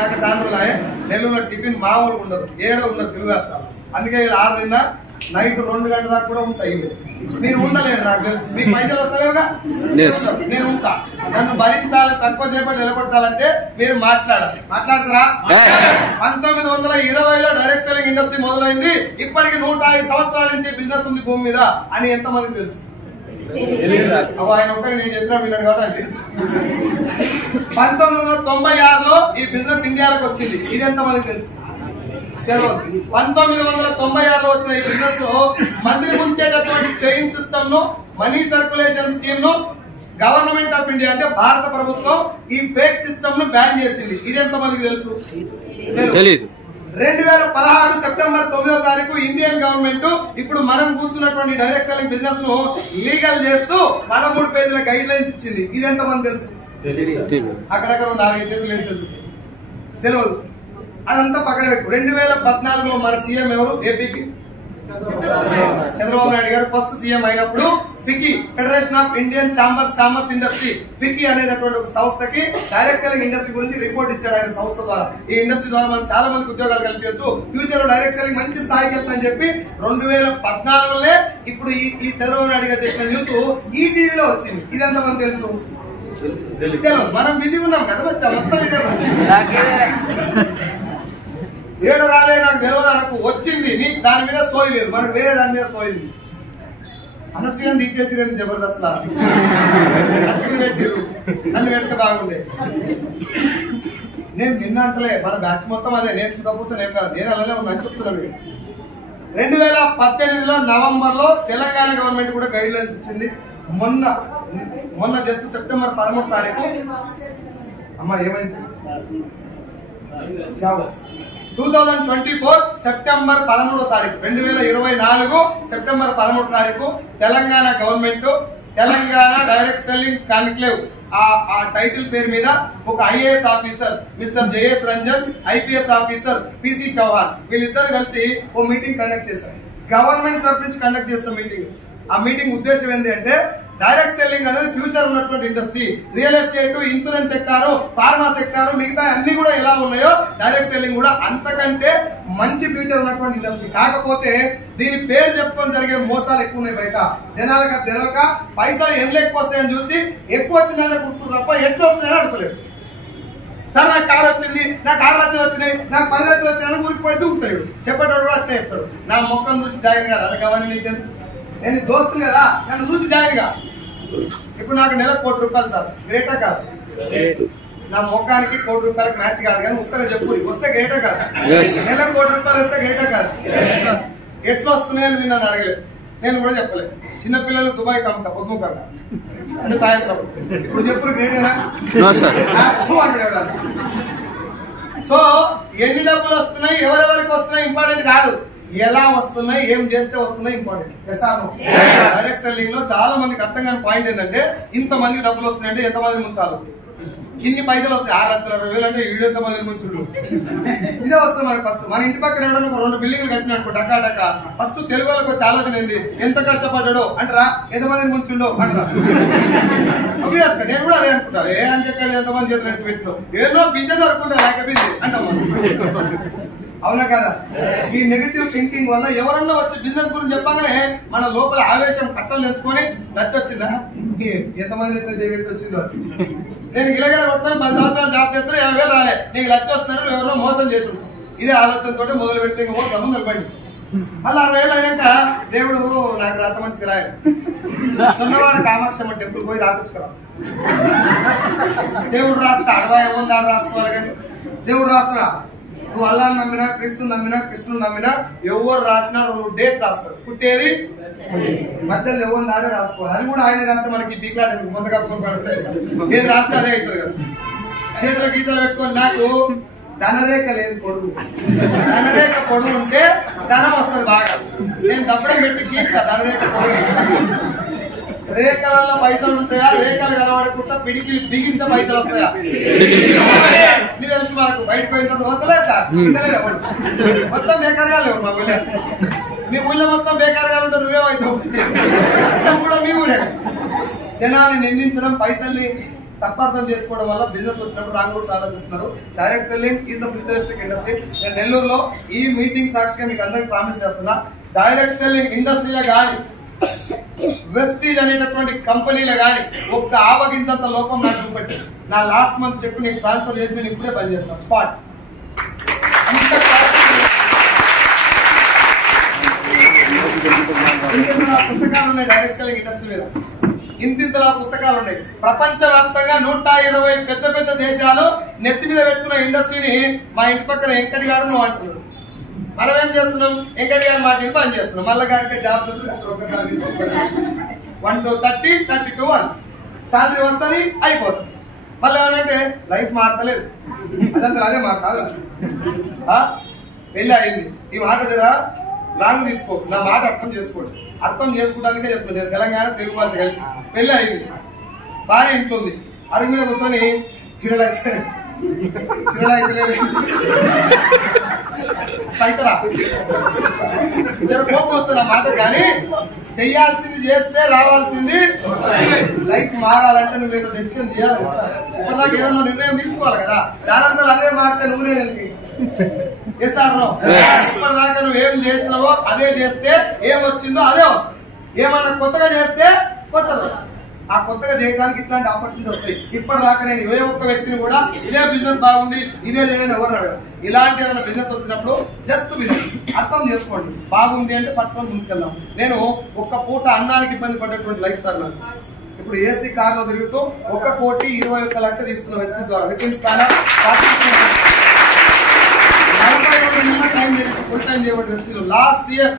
నాకు సాయంత్రం నెల్లూరులో టిఫిన్ మామూలు ఉండదు, ఏడో ఉండదు తెలుగు రాష్ట్రాలు. అందుకే 6 తిన్నా నైట్ 2 గంటల దాకా కూడా ఉంటాయి. మీరు ఉండలేదు నాకు తెలుసు. మీకు పైసలు వస్తాయేగా, నేను ఉంటా. నన్ను భరించాలి, తక్కువ సేపటి నిలబెట్టాలంటే మీరు మాట్లాడతారా? 1920లో డైరెక్ట్ సెల్లింగ్ ఇండస్ట్రీ మొదలైంది. ఇప్పటికి 105 సంవత్సరాల నుంచి బిజినెస్ ఉంది భూమి మీద అని ఎంతమందికి తెలుసు? ఆయన ఒకటి నేను చెప్పినా విన్నాడు కాబట్టి ఆయన తెలుసు. 1996లో ఈ బిజినెస్ ఇండియాలోకి వచ్చింది. ఇది ఎంతమందికి తెలుసు? 1996లో వచ్చిన ఈ బిజినెస్ లో మందిని ముంచేటటువంటి చైన్ సిస్టమ్ ను, మనీ సర్క్యులేషన్ స్కీమ్ ను గవర్నమెంట్ ఆఫ్ ఇండియా అంటే భారత ప్రభుత్వం ఈ ఫేక్ సిస్టమ్ ను బ్యాన్ చేసింది. ఇది ఎంతమందికి తెలుసు? 2016 సెప్టెంబర్ 9వ తారీఖు ఇండియన్ గవర్నమెంట్ ఇప్పుడు మనం కూర్చున్నటువంటి డైరెక్ట్ సెల్లింగ్ బిజినెస్ ను లీగల్ చేస్తూ 13 పేజీల గైడ్ లైన్స్ ఇచ్చింది. ఇది ఎంతమంది తెలుసు? అక్కడక్కడ 4 చేతులు వేసేది తెలియదు. అదంతా పక్కన పెట్టు. 2014లో మన సీఎం ఎవరు? ఏపీకి చంద్రబాబు నాయుడు గారు ఫస్ట్ సీఎం అయినప్పుడు FICCI, federation of Indian chambers commerce industry, FICCI అనేటటువంటి ఒక సంస్థకి డైరెక్ట్ సెల్లింగ్ ఇండస్ట్రీ గురించి రిపోర్ట్ ఇచ్చాడు ఆయన సంస్థ ద్వారా. ఈ ఇండస్ట్రీ ద్వారా మనం చాలా మందికి ఉద్యోగాలు కల్పించవచ్చు, ఫ్యూచర్ లో డైరెక్ట్ సెల్లింగ్ మంచి స్థాయికి వెళ్తుందని చెప్పి 2014లోనే ఇప్పుడు ఈ చంద్రబాబు నాయుడు గారు చేసిన న్యూస్ ఈ టీవీలో వచ్చింది. ఇదంతా మనకు తెలుసు. మనం బిజీగా ఉన్నాం కదా వచ్చా మొత్తం ఏడు రాలే నాకు తెలియదు అనకు, వచ్చింది నీకు దాని మీద సోయి లేదు, మనకు వేరే దాని మీద సోయింది. అనసూయం తీసేసిరని జబర్దస్త్ అశ్విని పెట్టిరు, నన్ను పెడితే బాగుండే. నేను నిన్న అంటలే, మన బ్యాచ్ మొత్తం అదే. నేను సుఖపూస్తాను ఏం కాదు, నేను అలానే ఉన్నాను చెప్తున్నాను. 2018లో నవంబర్ లో తెలంగాణ గవర్నమెంట్ కూడా గైడ్ లైన్స్ ఇచ్చింది. మొన్న జస్ట్ సెప్టెంబర్ 13వ తారీఖు అమ్మా ఏమైంది 2024 సెప్టెంబర్ 13వ తారీఖు 2024 సెప్టెంబర్ 13వ తారీఖు Telangana government Telangana direct selling conclave ఆ టైటిల్ పేరు మీద ఒక IAS officer mister JS Ranjan, IPS officer PC Chauhan, వీళ్ళిద్దరు కలిసి ఓ మీటింగ్ కండక్ట్ చేశారు. గవర్నమెంట్ తరఫు నుంచి కండక్ట్ చేస్తున్న మీటింగ్. ఆ మీటింగ్ ఉద్దేశం ఏంటి అంటే డైరెక్ట్ సెల్లింగ్ అనేది ఫ్యూచర్ ఉన్నటువంటి industry. Real estate, insurance sector, pharma sector, మిగతా అన్ని కూడా ఎలా ఉన్నాయో డైరెక్ట్ సెల్లింగ్ కూడా అంతకంటే మంచి ఫ్యూచర్ ఉన్నటువంటి ఇండస్ట్రీ. కాకపోతే దీని పేరు చెప్పుకొని జరిగే మోసాలు ఎక్కువ ఉన్నాయి బయట. జనాలకు తెలియక పైసలు ఎన్ని ఎక్కువ వస్తాయని చూసి ఎక్కువ వచ్చిందని గుర్తు తప్ప ఎట్లు వస్తున్నాయని అడుగుతలేదు. సార్ నాకు కారు వచ్చింది, నాకు 6 లక్షలు వచ్చినాయి, నాకు 10 లక్షలు వచ్చినాయని ఊరికి పోయి దూకుతాడు. చెప్పేటోడు కూడా అట్లే చెప్తాడు. నా మొక్కను చూసి జాయిన్ కాదు అది కావాలి నీకు, నేను దోస్తు కదా నన్ను చూసి జాయిన్ గా. ఇప్పుడు నాకు నెలకు ₹1,00,00,000 సార్, గ్రేటా కాదు? నా మొక్కానికి ₹1,00,00,000 మ్యాచ్ కాదు కానీ ఉత్తరం చెప్పు వస్తే గ్రేటా కాదు? నెలకు ₹1,00,00,000 వస్తే గ్రేటా కాదు? ఎట్లా వస్తున్నాయని నేను నన్ను అడగలేదు, నేను కూడా చెప్పలేదు. చిన్నపిల్లలు దుబాయ్ కమ్ముతా పొద్దుముఖంగా అంటే సాయంత్రం. ఇప్పుడు చెప్పుడు గ్రేటేనా? సో ఎన్ని డబ్బులు వస్తున్నాయి, ఎవరెవరికి వస్తున్నాయి ఇంపార్టెంట్ కాదు, ఎలా వస్తున్నాయి, ఏం చేస్తే వస్తున్నాయి ఇంపార్టెంట్. డైరెక్ట్ సెల్లింగ్ లో చాలా మందికి అర్థం కాని పాయింట్ ఏంటంటే ఇంత మందికి డబ్బులు వస్తున్నాయంటే ఎంత మంది ముంచాలి, ఇన్ని పైసలు వస్తాయి 6,60,000 అంటే వీడు ఎంత మంది ముంచుడు. ఇదే వస్తుంది మనకి. ఫస్ట్ మన ఇంటి పక్కన ఎవడన్నా ఒక 2 బిల్డింగ్లు కట్టినట్టు డకా ఫస్ట్ తెలుగు వాళ్ళకి వచ్చి ఆలోచన ఏంది, ఎంత కష్టపడ్డాడో అంటారా, ఎంతమందిని ముంచుండో అంటారా. అబ్వియస్ గా నేను కూడా అదే అనుకుంటా. ఏ అంటే ఎంతమంది చేతులు ఎత్తి పెట్టినావు, ఏదో బిజెస్ అనుకుంటా లేక బిజీ అంటాం. అవునా కదా? ఈ నెగటివ్ థింకింగ్ వల్ల ఎవరన్నా వచ్చి బిజినెస్ గురించి చెప్పగానే మన లోపల ఆవేశం కట్టలు తెచ్చుకొని నచ్చొచ్చిందా, ఎంతమంది చేయబెట్టి వచ్చిందో. నేను ఇలాగైనా కొట్టుకొని 10 సంవత్సరాలు జాబ్ చేస్తే 50,000 రాలే, నీకు లచ్చ వస్తున్నాడు, ఎవరో మోసం చేసి ఉంటాం. ఇదే ఆలోచనతో మొదలు పెడితే మోసం నిలబడి అలా 60 ఏళ్ళు అయినాక దేవుడు నాకు రాత మంచిగా రాయాలి, సున్నవాడ కామాక్షమ్మ టెంపుల్ పోయి రాపించుకురా. దేవుడు రాస్తా అడవా ఏముంది ఆడ రాసుకోవాలి కానీ దేవుడు రాస్తున్నా. నువ్వు అల్లాహ్ నమ్మినా, క్రీస్తుని నమ్మినా, కృష్ణుని నమ్మినా ఎవరు రాసినా 2 డేట్ రాస్తాడు. పుట్టేది మధ్యలో ఎవరు నాడే రాసుకోవాలి. అది కూడా ఆయన రాస్తే మనకి బీకాడు ముందు కప్పుకుంటాడు. ఏది రాస్తే అదే అవుతుంది కదా. చేతుల గీతలు పెట్టుకొని నాకు ధనరేఖ లేదు పొడుగు, ధనరేఖ పొడుగు ఉంటే ధనం వస్తుంది బాగా. నేను దప్పడం పెట్టి గీత ధనరేఖ పొడుగు. రేఖలలో పైసలు ఉంటాయా, రేఖలు కలవడకుండా పిడికి బిగిస్తే పైసలు వస్తాయా? ఇది తెలుసు మనకు. బయటకు పోయిన తర్వాత వస్తలేదు సార్, మొత్తం బేకారుగా లేవు మా ఊళ్ళో. మీ ఊళ్ళో మొత్తం బేకారుగా ఉంటే నువ్వేమవుతావు కూడా మీ ఊరే. జనాన్ని నిందించడం, పైసల్ని తప్పర్థం చేసుకోవడం వల్ల బిజినెస్ వచ్చినప్పుడు రాంగ్ రూట్ ఆలోచిస్తున్నారు. Direct selling is the futuristic industry. నేను నెల్లూరులో ఈ మీటింగ్ సాక్షిగా మీకు అందరికి ప్రామిస్ చేస్తున్నా, డైరెక్ట్ సెల్లింగ్ ఇండస్ట్రీలో కానీ వెస్టీజ్ అనేటటువంటి కంపెనీలో కానీ ఒక్క ఆవగించంత లోపం నాకు చూపెట్టి నా లాస్ట్ మంత్ చెప్పి నీకు ట్రాన్స్ఫర్ చేసి నేను ఇప్పుడే పనిచేస్తాను స్పాట్. పుస్తకాలు ఉన్నాయి డైరెక్ట్ సెల్లింగ్ ఇండస్ట్రీ మీద, ఇంతింతలా పుస్తకాలు ఉన్నాయి. ప్రపంచవ్యాప్తంగా 120 పెద్ద పెద్ద దేశాలు నెత్తి మీద పెట్టుకున్న ఇండస్ట్రీని మా ఇంటి పక్కన వెంకటి గారు నువ్వు అంటున్నాడు. మనం ఏం చేస్తున్నాం, వెంకటి గారి మాట పని చేస్తున్నాం. మళ్ళీ గారికి జాబ్స్ 1 to 30, 32 అని శాలరీ వస్తుంది, అయిపోతుంది. మళ్ళీ ఏమంటే లైఫ్ మారతలేదు, అదంతా అదే మారతాదు. పెళ్లి అయింది, ఈ మాట దగ్గర రాంగ్ తీసుకో, నా మాట అర్థం చేసుకోండి. అర్థం చేసుకోవడానికే చెప్తుంది. నేను తెలంగాణ తెలుగు భాష కలిసి పెళ్లి అయింది, భార్య ఇంట్లో ఉంది, అరుగు మీద కూర్చొని కిరడైతే కోపం వస్తుంది ఆ మాట. కానీ చెయ్యాల్సింది చేస్తే రావాల్సింది. లైఫ్ మారాలంటే నువ్వు ఏదో డెసిషన్ చేయాలి. ఇప్పటిదాకా ఏదన్నా నిర్ణయం తీసుకోవాలి కదా, దానంతా అదే మారితే నువ్వు నేను ఇప్పటిదాకా నువ్వు ఏం చేసినావో అదే చేస్తే ఏమొచ్చిందో అదే వస్తుంది. ఏమన్నా కొత్తగా చేస్తే కొత్తది వస్తుంది. ఆ కొత్తగా చేయడానికి ఇట్లాంటి ఆపర్చునిటీస్ వస్తాయి. ఇప్పటిదాకా నేను ఏ ఒక్క వ్యక్తిని కూడా ఇదే బిజినెస్ బాగుంది ఇదే లేదని ఎవరు అడగదు. ఇలాంటి ఏదైనా బిజినెస్ వచ్చినప్పుడు జస్ట్ బిజినెస్ అర్థం చేసుకోండి, బాగుంది అంటే పట్టుకొని ముందుకెళ్దాం. నేను ఒక్క పూట అన్నానికి ఇబ్బంది పడేటువంటి లైఫ్ సార్ నాకు. ఇప్పుడు ఏసీ కార్ లో తిరుగుతూ 1,21,00,000 తీసుకున్న వెస్టీజ్ ద్వారా వితిన్ స్థానం 41 టైం ఫుల్ టైం చేయబడి వెస్టీజ్ లాస్ట్ ఇయర్